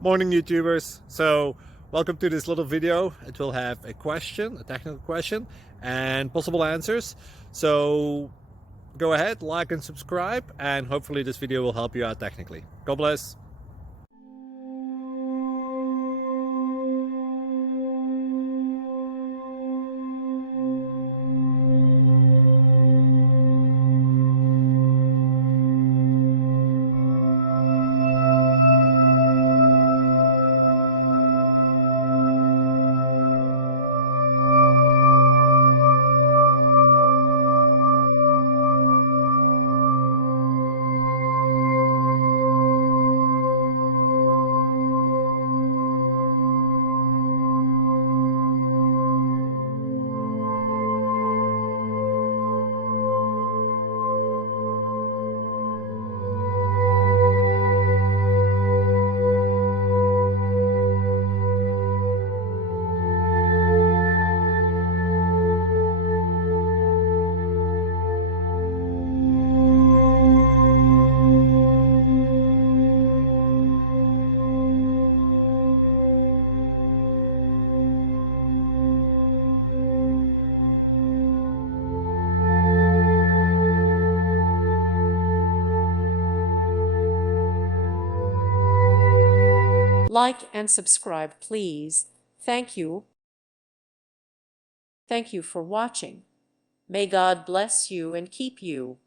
Morning YouTubers. So welcome to this little video. It will have a question, a technical question, and possible answers. So go ahead, like and subscribe, and hopefully this video will help you out technically. God bless. Like and subscribe, please. Thank you. Thank you for watching. May God bless you and keep you.